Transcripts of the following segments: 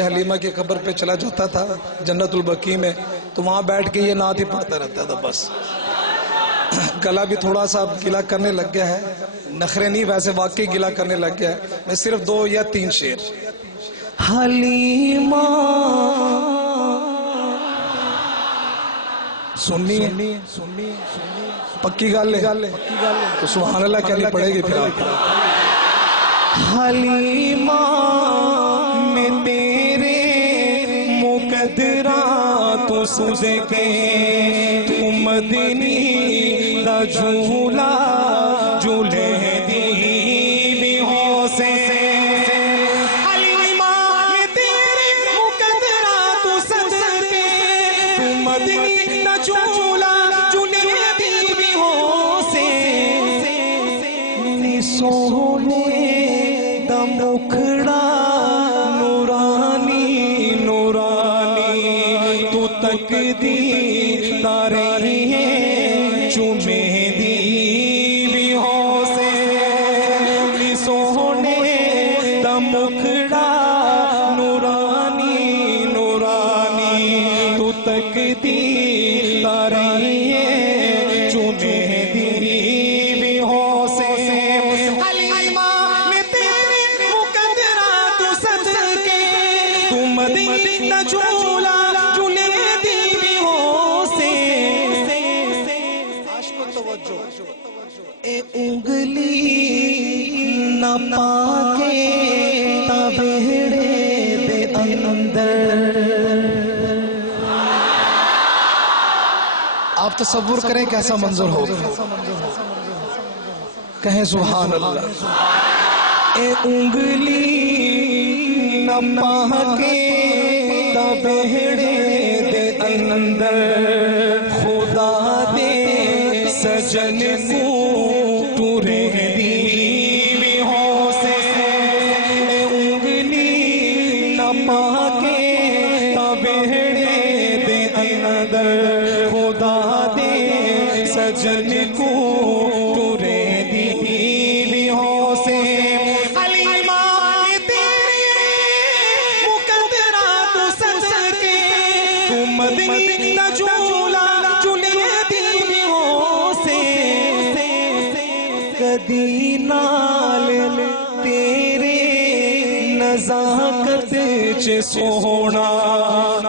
حلیمہ کی قبر پہ چلا جاتا تھا جنت البقیع میں، تو وہاں بیٹھ کے یہ نعت ہی پڑھتا رہتا تھا بس. گلا بھی تھوڑا سا گلا کرنے لگ گیا ہے، نخرے نہیں ویسے واقعی گلا کرنے لگ گیا ہے. میں صرف 2 یا 3 شعر. حلیمہ سننی پکی گل ہے تو سبحان اللہ کہنی پڑے گی پھر آپ. حلیمہ میں تیرے مقدرات تو سجے کے تو مدنی دا جھولا جھولے دی بھی ہو سے. حلیمہ میں تیرے مقدرات تو سجے کے تو مدنی دا جھولا جھولے دی بھی ہو سے. نی سونے مکھڑا نورانی نورانی تو تک دی تارے چومے دی بھی ہو سے. نی سونے دا مکھڑا نورانی نورانی تو تک دی تارے چومے دی بھی ہو سے. مدینہ جھولا جھولے دی بھی ہو سے. عاشق و توجہ اے انگلی نہ پاکے تابہڑے دے اندر. آپ تصور کریں کیسا منظر ہوگا، کہیں سبحان اللہ. اے انگلی نہ پاکے تابہڑے دے اندر خدا دے سجن کو ٹورے دی بھی ہو سے. انگلی نہ پاکے تابہڑے دے اندر خدا دے سجن کو ٹورے دی بھی ہو سے. مدینہ جھولا جھولے دی بھی ہو سے. کدی نال تیرے نزاکت چ سونا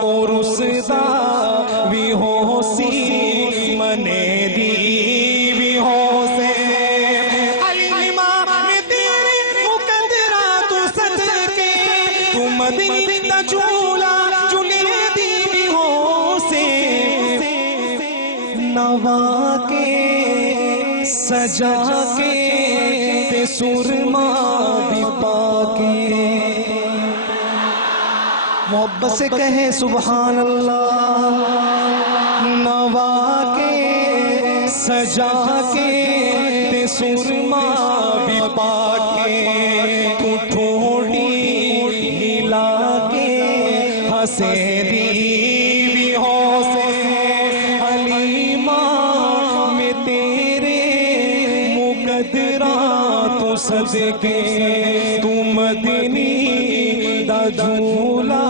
اور اس دا بھی ہو سی منے دی بھی ہو سے. حلیمہ میں تیرے مقدرات تو صدقے تو مدینہ جھولا جھولے دی بھی ہو سے. نوا کے سجا کے تے سرما بھی پاکے. محبت سے کہیں سبحان اللہ. نوا کے سجا کے تے سرما بھی پاکے تو ٹھوڑی ہلا کے ہنسے دی بھی ہو سے. حلیمہ میں تیرے مقدرات صدقے تو مدنی دا جھولا